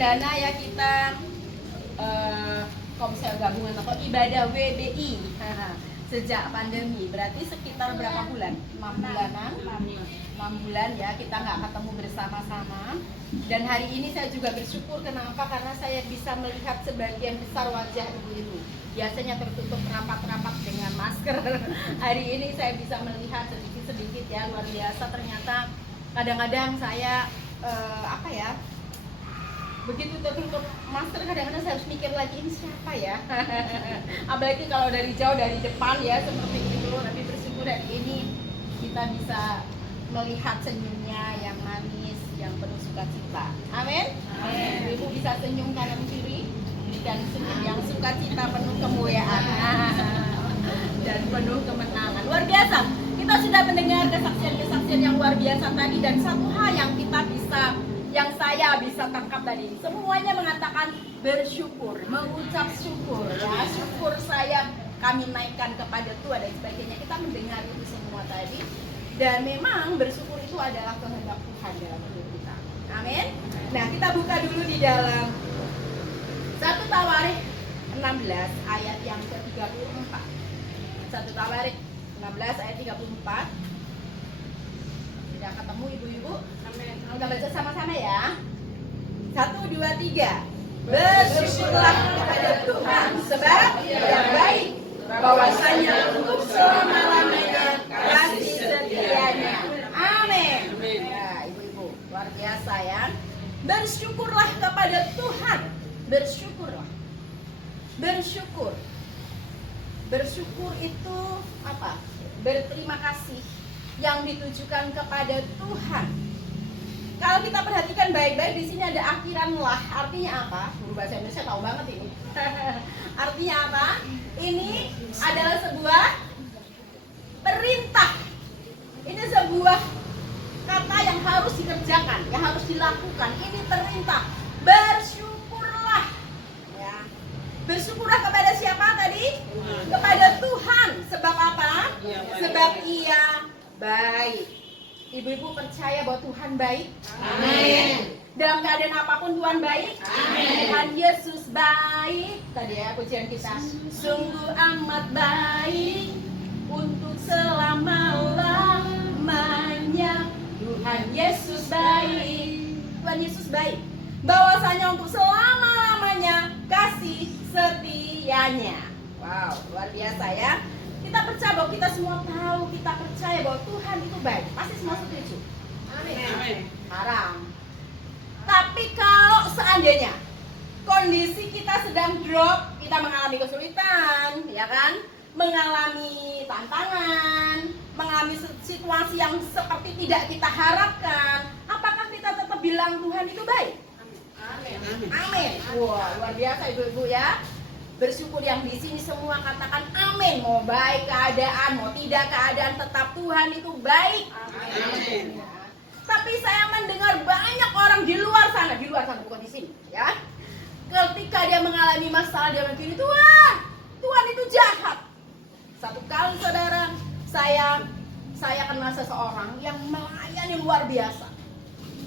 perdana ya kita Komsel gabungan atau ibadah WBI sejak pandemi. Berarti sekitar berapa bulan? 6 bulanan. 6 bulan ya kita nggak ketemu bersama-sama. Dan hari ini saya juga bersyukur, kenapa? Karena saya bisa melihat sebagian besar wajah ibu-ibu. Biasanya tertutup rapat-rapat dengan masker. Hari ini saya bisa melihat sedikit-sedikit ya, luar biasa. Ternyata kadang-kadang saya begitu tertutup masker, kadang-kadang saya harus mikir lagi, ini siapa ya? Apalagi kalau dari jauh, dari depan ya seperti itu. Tapi bersyukur hari ini kita bisa melihat senyumnya yang manis, yang penuh sukacita. Amin. Ibu bisa senyum kanan kiri dan senyum yang sukacita, penuh kemuliaan dan penuh kemenangan. Luar biasa. Kita sudah mendengar kesaksian-kesaksian yang luar biasa tadi, dan satu hal yang saya bisa tangkap tadi, semuanya mengatakan bersyukur, mengucap syukur ya, syukur saya kami naikkan kepada Tuhan dan sebagainya. Kita mendengar itu semua tadi, dan memang bersyukur itu adalah kehendak Tuhan dalam hidup kita. Amin. Nah, kita buka dulu di dalam 1 Tawarik 16 ayat yang ke-34. 1 Tawarik 16 ayat 34. Sudah ketemu ibu-ibu? Amin. Kita baca sama-sama ya. 1, 2, 3. Bersyukurlah kepada Tuhan sebab Dia baik, bahwasanya untuk selama-lamanya kasih setianya. Amin. Ya, ibu-ibu, luar biasa ya. Bersyukurlah kepada Tuhan. Bersyukurlah. Bersyukur. Bersyukur itu apa? Berterima kasih yang ditujukan kepada Tuhan. Kalau kita perhatikan baik-baik, di sini ada akhiran lah. Artinya apa? Guru bahasa Indonesia tahu banget ini. Artinya apa? Ini adalah sebuah perintah. Ini sebuah kata yang harus dikerjakan, yang harus dilakukan. Ini perintah. Bersyukurlah. Ya. Bersyukurlah kepada siapa tadi? Kepada Tuhan. Sebab apa? Sebab Ia baik. Ibu-ibu percaya bahwa Tuhan baik? Amin. Dalam keadaan apapun Tuhan baik? Amin. Tuhan Yesus baik. Tadi ya pujian kita. Sungguh amat baik untuk selama-lamanya. Tuhan Yesus baik. Tuhan Yesus baik. Bahwasanya untuk selama-lamanya kasih setianya. Wow, luar biasa ya. Kita percaya bahwa kita semua tahu, kita percaya bahwa Tuhan itu baik. Pasti semua setuju. Amin. Haram. Tapi kalau seandainya kondisi kita sedang drop, kita mengalami kesulitan, ya kan? Mengalami tantangan, mengalami situasi yang seperti tidak kita harapkan, apakah kita tetap bilang Tuhan itu baik? Amin. Wah, luar biasa ibu-ibu ya. Bersyukur yang di sini semua katakan amin. Mau baik keadaan, mau tidak keadaan, tetap Tuhan itu baik. Amin. Tapi saya mendengar banyak orang di luar sana bukan di sini, ya. Ketika dia mengalami masalah, dia begini, Tuhan itu jahat. Satu kali saudara, saya kenal seseorang yang melayani luar biasa.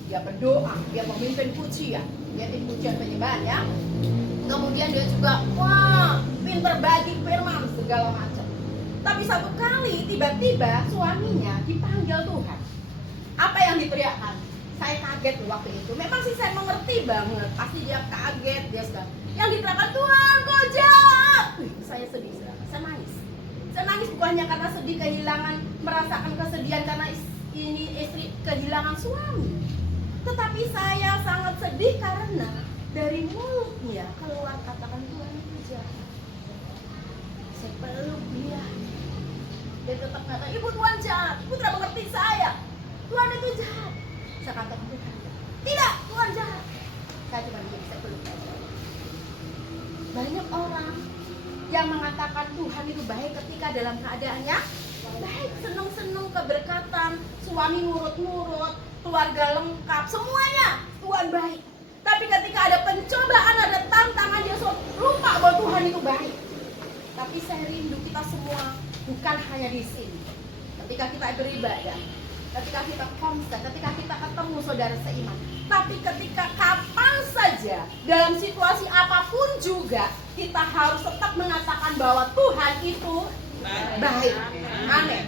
Dia berdoa, dia memimpin pujian, dia tim pujian penyembahan ya. Kemudian dia juga pinter bagi firman segala macam. Tapi satu kali tiba-tiba suaminya dipanggil Tuhan. Apa yang diteriakkan? Saya kaget waktu itu. Memang sih saya mengerti banget. Pasti dia kaget, dia sedang. Yang diteriakkan, Tuhan kau jahat. Saya sedih, saya nangis. Saya nangis bukannya karena sedih kehilangan, merasakan kesedihan karena ini istri kehilangan suami. Tetapi saya sangat sedih karena dari mulutnya keluar katakan Tuhan itu jahat. Saya peluk dia. Dia tetap kata, Ibu Tuhan jahat. Ibu tidak mengerti saya. Tuhan itu jahat. Saya katakan Tuhan. Tidak, Tuhan jahat. Saya cuma saya peluk aja. Banyak orang yang mengatakan Tuhan itu baik ketika dalam keadaannya baik, senang-senang, keberkatan, suami nurut-nurut, keluarga lengkap, semuanya Tuhan baik. Tapi ketika ada pencobaan, ada tantangan, dia lupa bahwa Tuhan itu baik. Tapi saya rindu kita semua bukan hanya di sini. Ketika kita beribadah, ketika kita konsen, ketika kita ketemu saudara seiman. Tapi ketika kapan saja, dalam situasi apapun juga, kita harus tetap mengatakan bahwa Tuhan itu baik. Amin.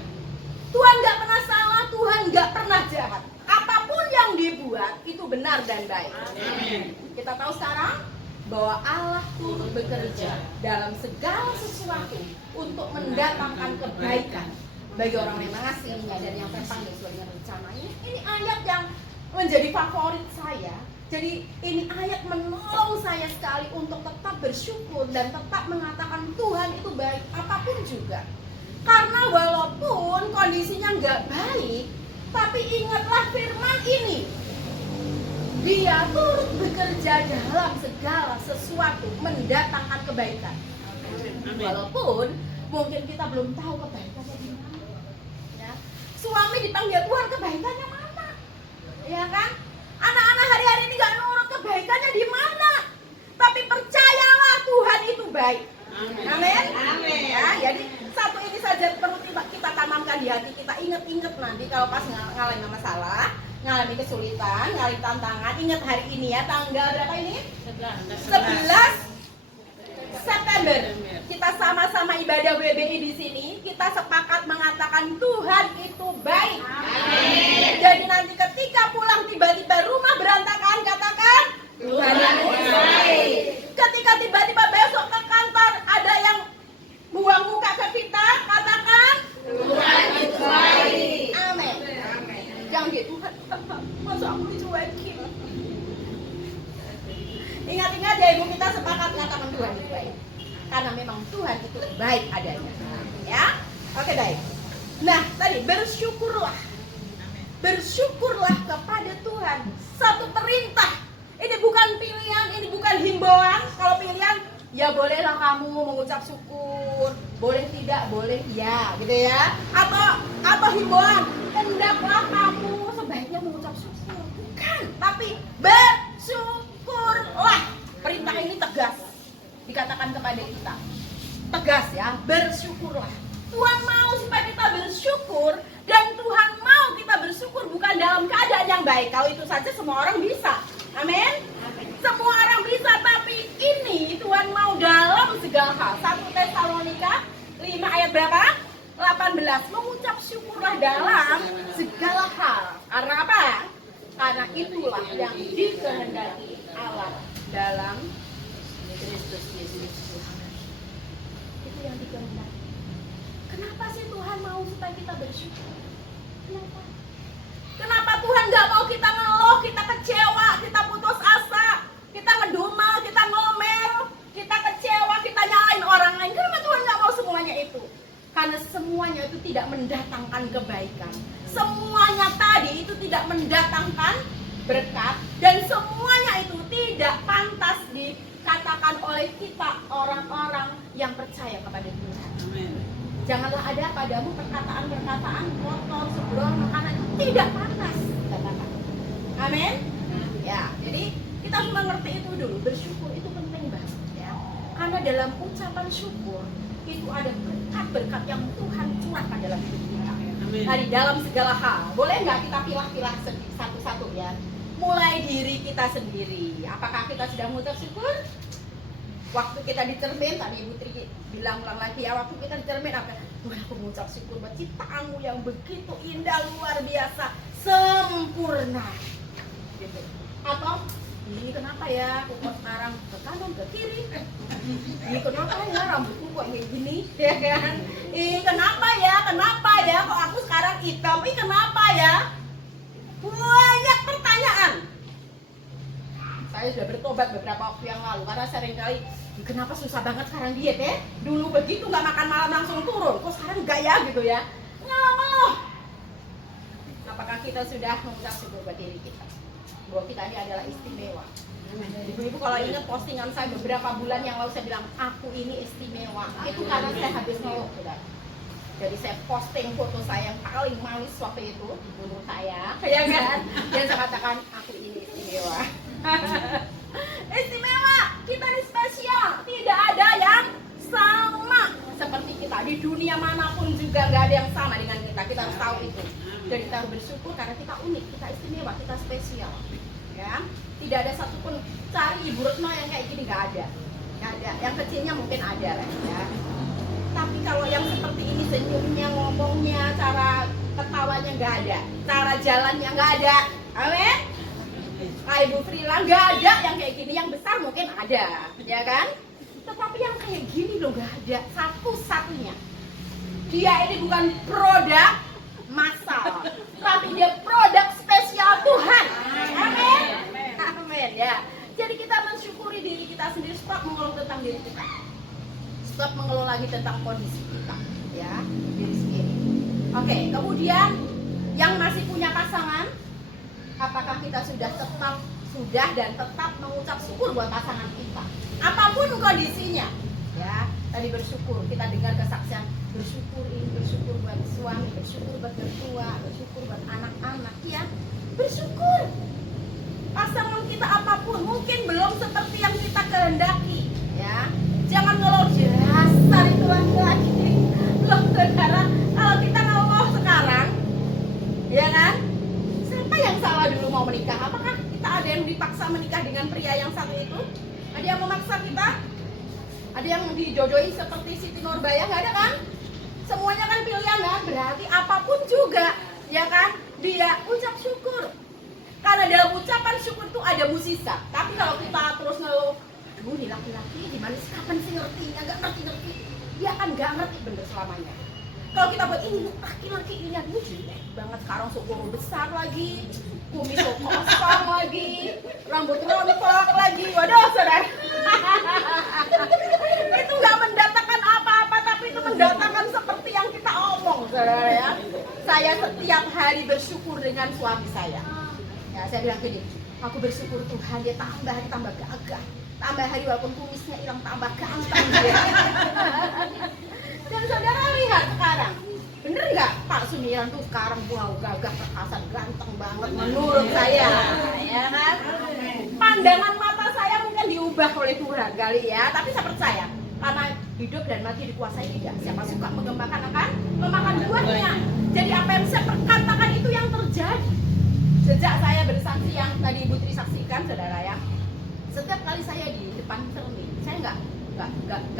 Tuhan gak pernah salah, Tuhan gak pernah jahat. Apapun yang dibuat itu benar dan baik. Amin. Kita tahu sekarang bahwa Allah turut bekerja dalam segala sesuatu untuk mendatangkan kebaikan bagi orang yang mengasihinya dan yang terpanggil sesuai dengan rencananya. Ini ayat yang menjadi favorit saya. Jadi ini ayat menolong saya sekali untuk tetap bersyukur dan tetap mengatakan Tuhan itu baik apapun juga. Karena walaupun kondisinya nggak baik, tapi ingatlah firman ini. Dia turut bekerja dalam segala sesuatu mendatangkan kebaikan. Walaupun mungkin kita belum tahu kebaikannya di mana. Ya. Suami dipanggil Tuhan, kebaikannya mana? Ya kan? Anak-anak hari-hari ini gak nurut, kebaikannya di mana? Tapi percayalah Tuhan itu baik. Amin. Amin. Ya, jadi satu ini saja perlu kita tanamkan di hati kita. Ingat-ingat nanti kalau pas ngalamin masalah, ngalamin kesulitan, ngalamin tantangan. Ingat hari ini ya, tanggal berapa ini? 11 September. Kita sama-sama ibadah WBI di sini. Kita sepakat mengatakan Tuhan itu baik. Amin. Jadi nanti ketika pulang tiba-tiba rumah berantakan, katakan Tuhan itu baik. Ketika tiba-tiba besok ke kantor ada yang buang muka ke kita, katakan Tuhan itu baik. Amin. Jangan gitu, masa aku dicuekin. Ingat-ingat ya, ibu kita sepakat mengatakan Tuhan itu baik. Karena memang Tuhan itu baik adanya. Ya, oke baik. Nah, tadi bersyukurlah. Bersyukurlah kepada Tuhan. Satu perintah. Ini bukan pilihan, ini bukan himbauan. Kalau pilihan, ya bolehlah kamu mengucap syukur. Boleh tidak, boleh ya, gitu ya. Atau himbauan, hendaklah kamu sebaiknya mengucap syukur. Bukan, tapi bersyukurlah. Perintah ini tegas dikatakan kepada kita. Tegas ya, bersyukurlah. Tuhan mau supaya kita bersyukur, dan Tuhan mau kita bersyukur bukan dalam keadaan yang baik. Kalau itu saja semua orang bisa. Amin. Semua orang bisa, tapi ini Tuhan mau dalam segala hal. 1 Tesalonika 5 ayat berapa? 18. Mengucap syukurlah dalam segala hal. Karena apa? Karena itulah yang dikehendaki Allah dalam Kristus Yesus. Itu yang dikehendaki. Kenapa sih Tuhan mau supaya kita bersyukur? Kenapa? Kenapa Tuhan gak mau kita ngeluh, kita kecewa, kita putus asa, kita ngedumel, kita ngomel, kita kecewa, kita nyalain orang lain? Kenapa Tuhan gak mau semuanya itu? Karena semuanya itu tidak mendatangkan kebaikan. Semuanya tadi itu tidak mendatangkan berkat, dan semuanya itu tidak pantas dikatakan oleh kita orang-orang yang percaya kepada Tuhan. Amin. Janganlah ada padamu perkataan-perkataan kotor, sebelum makanan tidak pantas, katakan. Amin. Ya, jadi kita harus mengerti itu dulu. Bersyukur itu penting banget ya. Karena dalam ucapan syukur itu ada berkat-berkat yang Tuhan curahkan dalam hidup kita. Dari dalam segala hal. Boleh nggak kita pilah-pilah satu-satu ya? Mulai diri kita sendiri. Apakah kita sudah mengucap syukur? Waktu kita di cermin, tadi Ibu Tri bilang ulang lagi ya, waktu kita di cermin apa? Tuhan, aku mengucap syukur buat ciptaanmu yang begitu indah, luar biasa, sempurna. Gitu. Atau ini kenapa ya, aku kok sekarang ke kanan ke kiri? Ini kenapa ya, rambutku kok kayak gini? Ya kan? Kenapa ya, kok aku sekarang hitam? Kenapa ya? Banyak pertanyaan. Saya sudah bertobat beberapa waktu yang lalu karena seringkali kenapa susah banget sekarang diet ya? Dulu begitu nggak makan malam langsung turun, kok sekarang enggak ya gitu ya? Ngeluh. Apakah kita sudah mengucap syukur buat diri kita? Bahwa kita ini adalah istimewa. Ibu-ibu kalau ingat postingan saya beberapa bulan yang lalu, saya bilang aku ini istimewa. Itu karena saya habis ngeluh, saudara. Jadi saya posting foto saya yang paling manis waktu itu, menurut saya, ya kan? Dan saya katakan aku ini istimewa. Istimewa, kita ini spesial. Tidak ada yang sama seperti kita. Di dunia manapun juga nggak ada yang sama dengan kita. Kita harus tahu itu. Jadi kita harus bersyukur karena kita unik, kita istimewa, kita spesial. Ya, tidak ada satupun cari Ibu Retno yang kayak gini nggak ada. Yang kecilnya mungkin ada lah ya. Tapi kalau yang seperti ini, senyumnya, ngomongnya, cara ketawanya nggak ada, cara jalannya nggak ada. Amin. Ibu Frila nggak ada yang kayak gini. Yang besar mungkin ada, ya kan? Tetapi yang kayak gini loh nggak ada, satu-satunya. Dia ini bukan produk massal, tapi dia produk spesial Tuhan. Amin. Amin ya. Jadi kita mensyukuri diri kita sendiri, stop mengeluh tentang diri kita. Stop mengeluh lagi tentang kondisi kita, ya, diri sendiri. Oke, kemudian yang masih punya pasangan, apakah kita sudah dan tetap mengucap syukur buat pasangan kita? Apapun kondisinya, ya. Tadi bersyukur, kita dengar kesaksian bersyukur ini, bersyukur buat suami, bersyukur buat mertua, bersyukur buat anak-anak, ya. Bersyukur. Pasangan kita apapun mungkin belum seperti yang kita kehendaki, ya. Jangan ngeluh dasar itu laki-laki. Loh saudara, kalau kita ngeluh sekarang, ya kan? Siapa yang salah dulu mau menikah? Apakah kita ada yang dipaksa menikah dengan pria yang satu itu? Ada yang memaksa kita? Ada yang dijodohi seperti Siti Nurbaya? Nggak ada kan? Semuanya kan pilihan kan? Berarti apapun juga, ya kan? Dia ucap syukur. Karena dalam ucapan syukur itu ada musisat. Tapi kalau kita terus ngeluh, nih laki-laki gimana sih, kapan sih ngertinya? Gak ngerti. Dia kan gak ngerti bener selamanya. Kalau kita buat ini laki-laki ini, aduh jelek banget sekarang, syukur besar lagi, kumis kosong lagi, rambut rontok lagi. Waduh saudara. Itu gak mendatangkan apa-apa, tapi itu mendatangkan seperti yang kita omong, saudara ya. Saya setiap hari bersyukur dengan suami saya. Ya, saya bilang gini, aku bersyukur Tuhan, dia tambah gagah, tambah hari walaupun kumisnya hilang tambah ganteng dia. Dan saudara lihat sekarang, bener nggak Pak Sumiran tuh sekarang wow, gagah, perkasa, ganteng banget menurut saya, ya kan? Pandangan mata saya mungkin diubah oleh Tuhan kali ya, tapi saya percaya karena hidup dan mati dikuasai Dia. Siapa suka mengembangkan akan memakan buahnya. Jadi apa yang saya perkatakan itu yang terjadi. Sejak saya bersaksi yang tadi Ibu Tri saksikan, saudara ya, setiap kali saya di depan cermin, saya nggak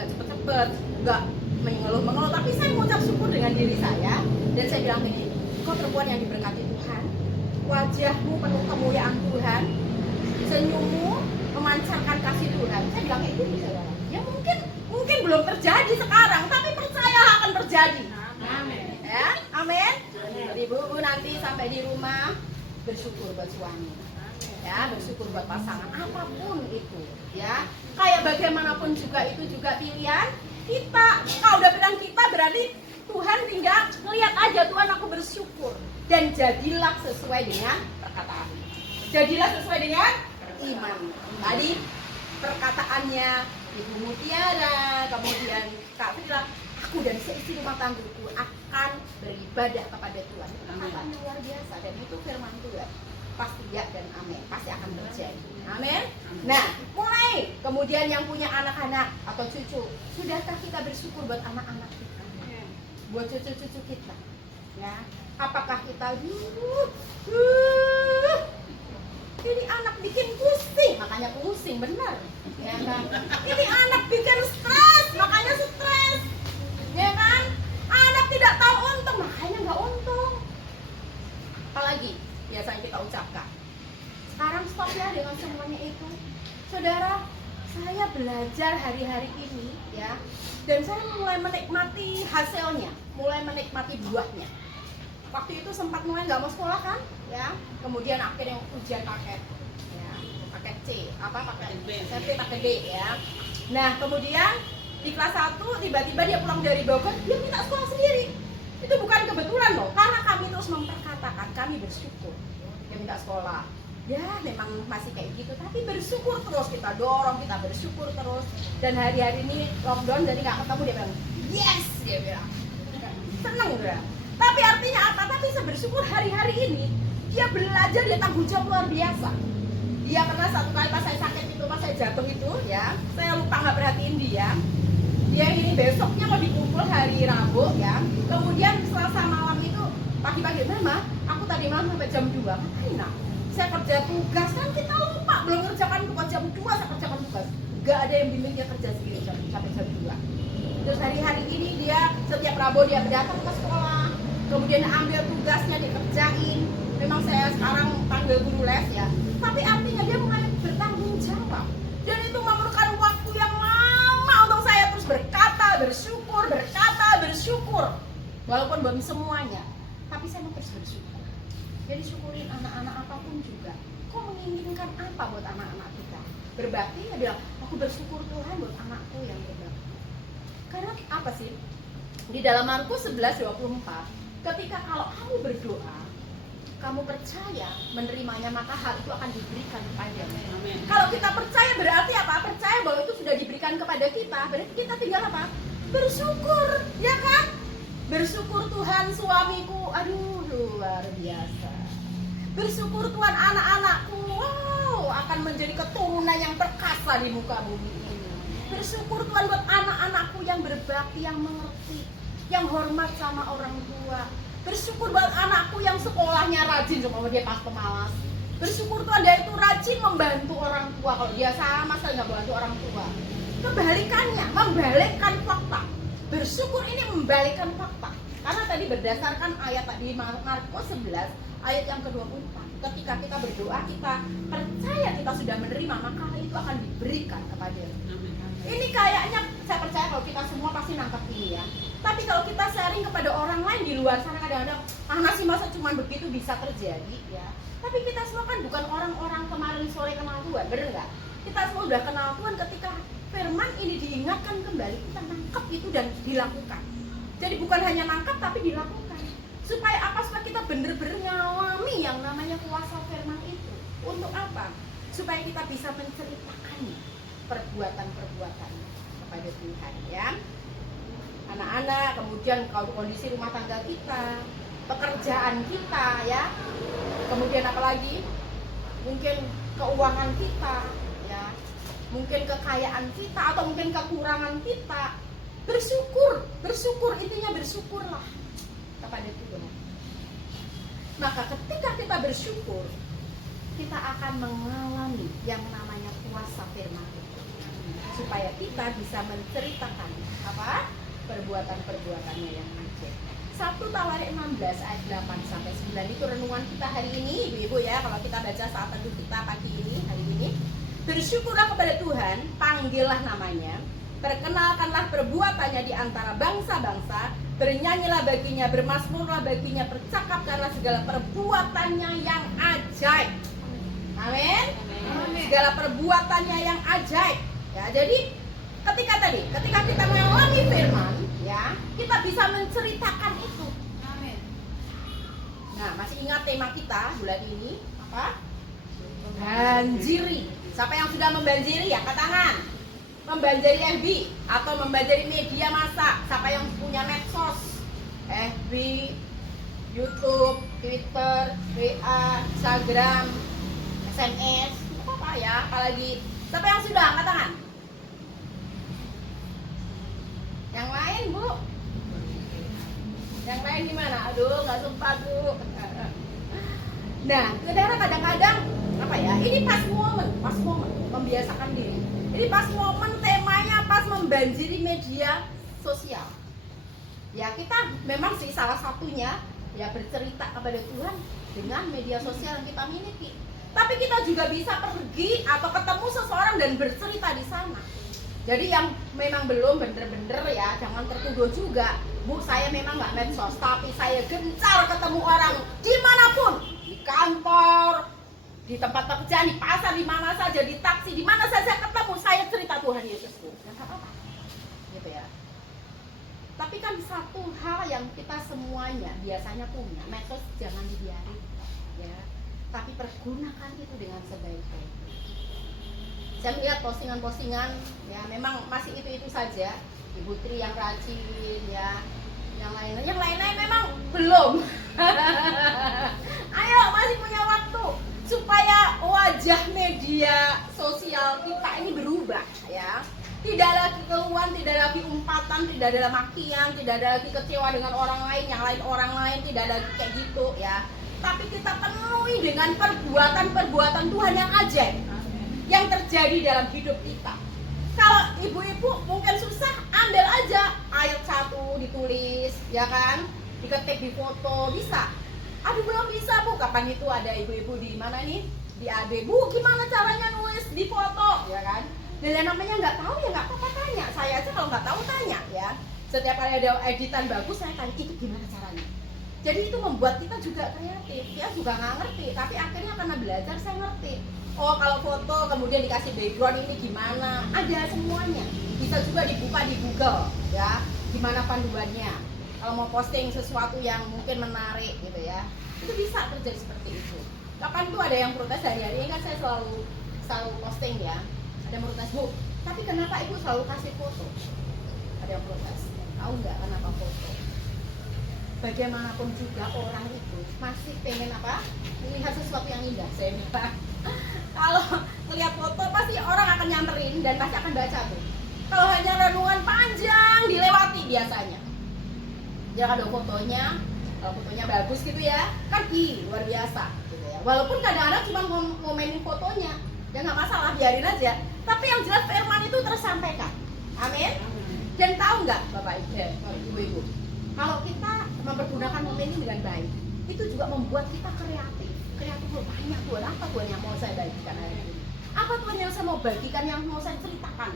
cepet-cepet, nggak mengeluh, tapi saya mengucap syukur dengan diri saya, dan saya bilang begini, kau perempuan yang diberkati Tuhan, wajahmu penuh kemuliaan Tuhan, senyummu memancarkan kasih Tuhan. Saya bilang kayak gitu, saudara. Ya mungkin belum terjadi sekarang, tapi percaya akan terjadi. Amin. Ya, amin. Jadi ibu nanti sampai di rumah bersyukur buat suami, ya, bersyukur buat pasangan apapun itu, ya. Kayak bagaimanapun juga itu juga pilihan kita. Kalau udah pilihan kita berarti Tuhan tinggal lihat aja, Tuhan aku bersyukur, dan jadilah sesuai dengan perkataan. Jadilah sesuai dengan iman. Tadi perkataannya Ibu Mutiara, kemudian Kak Frila, aku dan seisi rumah tanggaku akan beribadah kepada Tuhan. Itu perkataan yang luar biasa, dan itu firman Tuhan. Pasti ya dan amin, pasti akan terjadi. Amin. Nah, mulai kemudian yang punya anak-anak atau cucu, sudahkah kita bersyukur buat anak-anak kita, buat cucu-cucu kita? Ya, apakah kita ini anak bikin pusing, makanya pusing, benar? Ya kan? Ini anak bikin stres, makanya stres. Ya kan? Anak tidak tahu untung, makanya nggak untung. Apalagi biasanya kita ucapkan. Sekarang stop ya dengan semuanya itu. Saudara, saya belajar hari-hari ini ya, dan saya mulai menikmati hasilnya, mulai menikmati buahnya. Waktu itu sempat mulai nggak mau sekolah kan, ya. Kemudian akhirnya ujian paket, ya, paket C, paket SMP paket D ya. Nah kemudian di kelas 1 tiba-tiba dia pulang dari Bogor, dia minta sekolah sendiri. Itu bukan kebetulan loh, karena kami terus memperkatakan, kami bersyukur dia minta sekolah. Ya memang masih kayak gitu, tapi bersyukur terus, kita dorong, kita bersyukur terus. Dan hari-hari ini lockdown jadi nggak ketemu, dia bilang yes, dia bilang seneng dia. Tapi artinya apa? Tapi saya bersyukur hari-hari ini dia belajar, dia tanggung jawab luar biasa. Dia pernah satu kali pas saya sakit itu, pas saya jatuh itu ya, saya lupa nggak perhatiin dia. Dia ini besoknya mau dikumpul hari Rabu ya. Kemudian Selasa malam itu pagi-pagi, Mama, aku tadi malam sampai jam 2. Ngapain nak? Saya kerja tugas, kan kita lupa belum kerjakan tugas, jam 2 saya kerjakan tugas. Gak ada yang bimbing dia kerja sendiri sampai jam 2. Terus hari-hari ini dia setiap Rabu dia datang ke sekolah, kemudian ambil tugasnya dikerjain. Memang saya sekarang panggil guru les ya, tapi artinya dia mulai bertanggung jawab. Dan itu memerlukan waktu yang lama untuk saya terus berkata bersyukur. Walaupun belum semuanya, tapi saya mau terus bersyukur. Jadi syukurin anak-anak apapun juga. Kok menginginkan apa buat anak-anak kita? Berbakti, ya bilang, aku bersyukur Tuhan buat anakku yang berbakti. Karena apa sih? Di dalam Markus 11:24, ketika kalau kamu berdoa, kamu percaya menerimanya, maka hal itu akan diberikan kepadamu. Kalau kita percaya berarti apa? Percaya bahwa itu sudah diberikan kepada kita, berarti kita tinggal apa? Bersyukur, ya kan? Bersyukur Tuhan suamiku, aduh luar biasa. Bersyukur Tuhan anak-anakku, wow, akan menjadi keturunan yang perkasa di muka bumi ini. Bersyukur Tuhan buat anak-anakku yang berbakti, yang mengerti, yang hormat sama orang tua. Bersyukur buat anakku yang sekolahnya rajin, cuma dia pas pemalas. Bersyukur Tuhan dia itu rajin membantu orang tua. Kalau dia sama sekali nggak bantu orang tua. Kebalikannya, membalikkan fakta. Bersyukur ini membalikkan fakta. Karena tadi berdasarkan ayat tadi Markus 11 ayat yang ke-24. Ketika kita berdoa, kita percaya kita sudah menerima, maka hal itu akan diberikan kepada kita. Ini kayaknya saya percaya kalau kita semua pasti nangkep ini ya. Tapi kalau kita sharing kepada orang lain di luar sana, kadang-kadang sih masa cuma begitu bisa terjadi ya. Tapi kita semua kan bukan orang-orang kemarin sore kenal Tuhan, bener nggak? Kita semua udah kenal Tuhan, ketika firman ini diingatkan kembali, kita nangkep itu dan dilakukan. Jadi bukan hanya nangkep tapi dilakukan. Supaya apa? Supaya kita bener-bener ngalami yang namanya kuasa firman itu. Untuk apa? Supaya kita bisa menceritakannya, perbuatan-perbuatannya kepada Tuhan ya. Anak-anak, kemudian kalau kondisi rumah tangga kita, pekerjaan kita ya, kemudian apalagi mungkin keuangan kita ya, mungkin kekayaan kita atau mungkin kekurangan kita, bersyukur intinya bersyukurlah kepada Tuhan. Maka ketika kita bersyukur, kita akan mengalami yang namanya kuasa firman itu, supaya kita bisa menceritakan apa? Perbuatan-perbuatannya yang ajaib. 1 Tawarik 16 ayat 8 sampai 9 itu renungan kita hari ini, Ibu-ibu ya. Kalau kita baca saat teduh kita pagi ini, hari ini, bersyukurlah kepada Tuhan, panggillah namanya, perkenalkanlah perbuatannya di antara bangsa-bangsa, bernyanyilah baginya, bermazmurlah baginya, percakapkanlah segala perbuatannya yang ajaib. Amin. Segala perbuatannya yang ajaib. Ya, jadi ketika kita mengalami firman, ya, kita bisa menceritakan itu. Amin. Nah, masih ingat tema kita bulan ini apa? Banjiri. Siapa yang sudah membanjiri ya, angkat tangan. Membanjiri FB atau membanjiri media massa. Siapa yang punya medsos? FB, YouTube, Twitter, WA, Instagram, SMS, apa ya? Apalagi. Siapa yang sudah, angkat tangan. Yang lain, Bu? Yang lain gimana? Aduh, nggak sempat, Bu. Nah, saudara kadang-kadang apa ya? Ini pas momen membiasakan diri. Ini pas momen temanya pas membanjiri media sosial. Ya, kita memang sih salah satunya ya bercerita kepada Tuhan dengan media sosial yang kita miliki. Tapi kita juga bisa pergi atau ketemu seseorang dan bercerita di sana. Jadi yang memang belum bener-bener ya, jangan tertuduh juga. Bu, saya memang nggak medsos, tapi saya gencar ketemu orang dimanapun, di kantor, di tempat pekerjaan, di pasar, di mana saja, di taksi, di mana saja ketemu, saya cerita Tuhan Yesusku. Nggak apa-apa, gitu ya. Tapi kan satu hal yang kita semuanya biasanya punya, medsos jangan dibiarin, ya. Tapi pergunakan itu dengan sebaik-baiknya. Saya melihat postingan-postingan ya memang masih itu saja. Ibu Tri yang rajin ya, yang lain-lain memang belum. Ayo masih punya waktu supaya wajah media sosial kita ini berubah ya. Tidak lagi keluhan, tidak lagi umpatan, tidak ada makian, tidak ada lagi kecewa dengan orang lain, yang lain orang lain, tidak ada lagi kayak gitu ya. Tapi kita penuhi dengan perbuatan-perbuatan Tuhan yang ajaib. yang terjadi dalam hidup kita. Kalau ibu-ibu mungkin susah, ambil aja ayat 1 ditulis, ya kan? Diketik di foto, bisa. Aduh belum bisa Bu, kapan itu ada ibu-ibu di mana nih? Di AB, Bu gimana caranya nulis di foto, ya kan? Dan yang namanya nggak tahu ya nggak apa-apa tanya. Saya aja kalau nggak tahu tanya ya. Setiap kali ada editan bagus saya tanya itu gimana caranya. Jadi itu membuat kita juga kreatif. Ya juga nggak ngerti, tapi akhirnya karena belajar saya ngerti. Oh kalau foto kemudian dikasih background ini gimana? Ada semuanya. Bisa juga dibuka di Google ya. Gimana panduannya? Kalau mau posting sesuatu yang mungkin menarik gitu ya, itu bisa terjadi seperti itu. Kapan tuh ada yang protes hari-hari ini kan saya selalu posting ya. Ada yang protes, Bu, tapi kenapa Ibu selalu kasih foto? Ada yang protes, tahu nggak kenapa foto? Bagaimanapun juga orang itu masih pengen apa? Melihat sesuatu yang indah. Saya bilang, kalau melihat foto pasti orang akan nyamperin dan pasti akan baca tuh. Kalau hanya renungan panjang dilewati biasanya. Dia ada fotonya, kalau fotonya bagus gitu ya, kan luar biasa gitu ya. Walaupun kadang-kadang cuma ngomenin fotonya, ya nggak masalah, biarin aja. Tapi yang jelas firman itu tersampaikan. Amin. Dan tahu nggak Bapak Ibu, kalau kita mempergunakan momen ini dengan baik, itu juga membuat kita kreatif. Kreatif banyak Tuhan, apa Tuhan yang mau saya bagikan hari ini? Apa Tuhan yang saya mau bagikan, yang mau saya ceritakan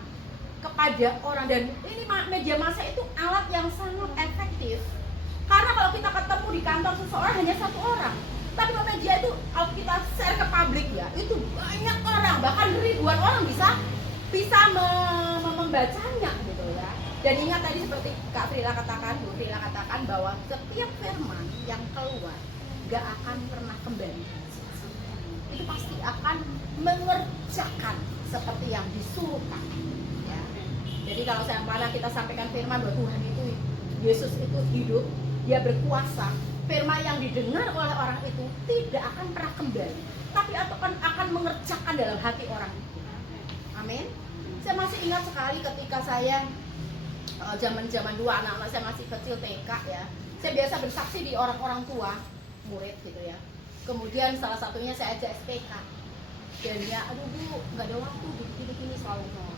kepada orang? Dan ini media massa itu alat yang sangat efektif. Karena kalau kita ketemu di kantor seseorang hanya satu orang, tapi media itu kalau kita share ke publik ya, itu banyak orang, bahkan ribuan orang bisa membacanya gitu ya. Dan ingat tadi seperti Kak Frila katakan, Bu Frila katakan bahwa setiap firman yang keluar gak akan pernah kembali. Itu pasti akan mengerjakan seperti yang disuruhkan. Ya. Jadi kalau mana kita sampaikan firman bahwa Tuhan itu, Yesus itu hidup, Dia berkuasa, firman yang didengar oleh orang itu tidak akan pernah kembali, tapi akan mengerjakan dalam hati orang itu. Amin. Saya masih ingat sekali ketika saya zaman dulu anak-anak saya masih kecil TK ya, saya biasa bersaksi di orang-orang tua murid gitu ya. Kemudian salah satunya saya ajak SPK dan ya aduh Bu nggak ada waktu gini selalu ngomong.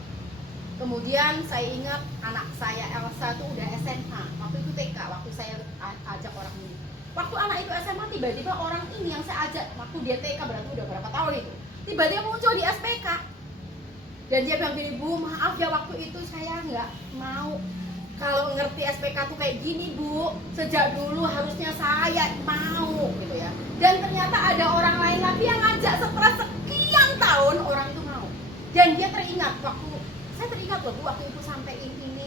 Kemudian saya ingat anak saya Elsa tuh udah SMA, waktu itu TK, waktu saya ajak orang ini. Waktu anak itu SMA tiba-tiba orang ini yang saya ajak waktu dia TK, berarti udah berapa tahun itu, tiba-tiba muncul di SPK. Dan dia bilang gini, Bu maaf ya waktu itu saya nggak mau, kalau ngerti SPK tuh kayak gini Bu, sejak dulu harusnya saya mau gitu ya. Dan ternyata ada orang lain lagi yang ngajak setelah sekian tahun orang itu mau. Dan dia teringat saya teringat loh Bu, waktu itu sampai ini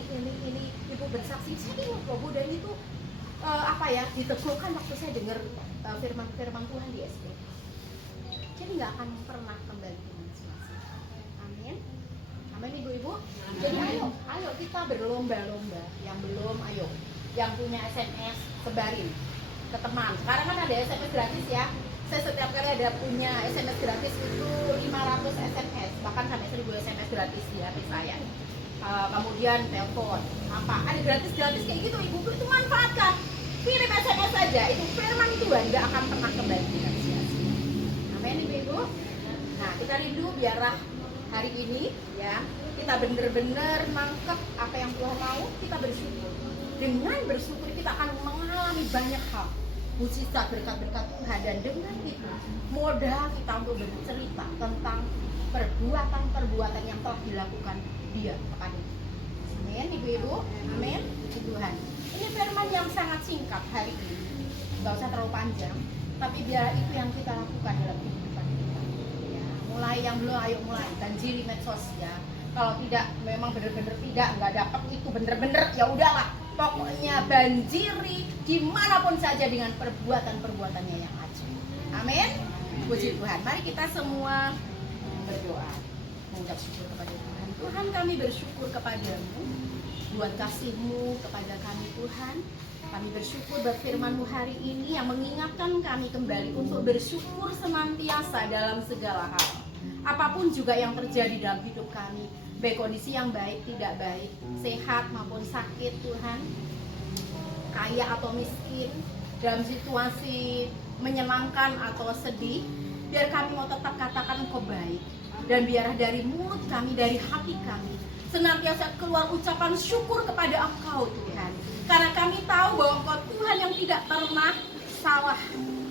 Ibu bersaksi, saya ingat loh Bu, dan itu diteguhkan waktu saya dengar firman Tuhan di SPK. Jadi nggak akan pernah kembali ke masing-masing. Amin. Amin Ibu-ibu. Jadi ayo kita berlomba-lomba. Yang belum ayo, yang punya SMS sebarin ke teman. Sekarang kan ada SMS gratis ya. Saya setiap kali ada punya SMS gratis itu 500 SMS, bahkan sampai 1000 SMS gratis di HP saya. Kemudian telepon, ada gratis kayak gitu Ibu, itu manfaatkan. Kirim SMS saja, itu firman Tuhan gak akan pernah kembali dengan sia-sia. Amin Ibu-ibu. Nah kita rindu biarlah hari ini ya kita benar-benar nangkep apa yang Tuhan mau, kita bersyukur. Dengan bersyukur kita akan mengalami banyak hal, mujizat berkat-berkat Tuhan, dan dengan itu modal kita untuk bercerita tentang perbuatan-perbuatan yang telah dilakukan Dia kepada kita. Amin Ibu-ibu. Amin Tuhan. Ini firman yang sangat singkat hari ini, nggak usah terlalu panjang, tapi biar itu yang kita lakukan dalam kehidupan kita ya. Mulai yang belum, ayo mulai banjiri medsos ya. Kalau tidak, memang benar-benar nggak dapat itu bener-bener ya udahlah, pokoknya banjiri dimanapun saja dengan perbuatan-perbuatannya yang ajaib. Amin. Puji Tuhan. Mari kita semua berdoa, mengucap syukur kepada Tuhan. Tuhan, kami bersyukur kepadamu buat kasih-Mu kepada kami Tuhan. Kami bersyukur buat firman-Mu hari ini yang mengingatkan kami kembali untuk bersyukur senantiasa dalam segala hal. Apapun juga yang terjadi dalam hidup kami, baik kondisi yang baik, tidak baik, sehat maupun sakit Tuhan, kaya atau miskin, dalam situasi menyenangkan atau sedih, biar kami mau tetap katakan Engkau baik. Dan biarlah dari mulut kami, dari hati kami, senantiasa keluar ucapan syukur kepada Engkau Tuhan. Karena kami tahu bahwa Engkau Tuhan yang tidak pernah salah.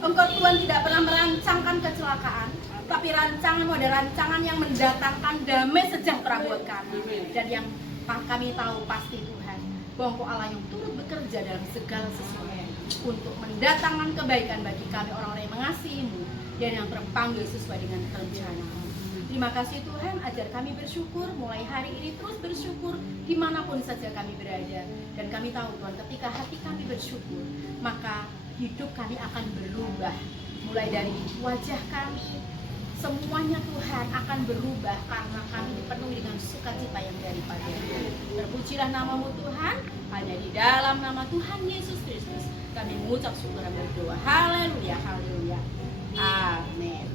Engkau Tuhan tidak pernah merancangkan kecelakaan, tapi rancangan-Mu adalah rancangan yang mendatangkan damai sejahtera buat kami. Dan yang kami tahu pasti Tuhan, bahwa Engkau Allah yang turut bekerja dalam segala sesuatu untuk mendatangkan kebaikan bagi kami orang-orang yang mengasihi-Mu dan yang terpanggil sesuai dengan rencana-Mu. Terima kasih Tuhan, ajar kami bersyukur, mulai hari ini terus bersyukur dimanapun saja kami berada. Dan kami tahu Tuhan, ketika hati kami bersyukur, maka hidup kami akan berubah. Mulai dari wajah kami, semuanya Tuhan akan berubah karena kami dipenuhi dengan sukacita yang daripada-Mu. Terpujilah nama-Mu Tuhan, hanya di dalam nama Tuhan Yesus Kristus kami mengucap syukur dan berdoa. Haleluya, haleluya. Amin.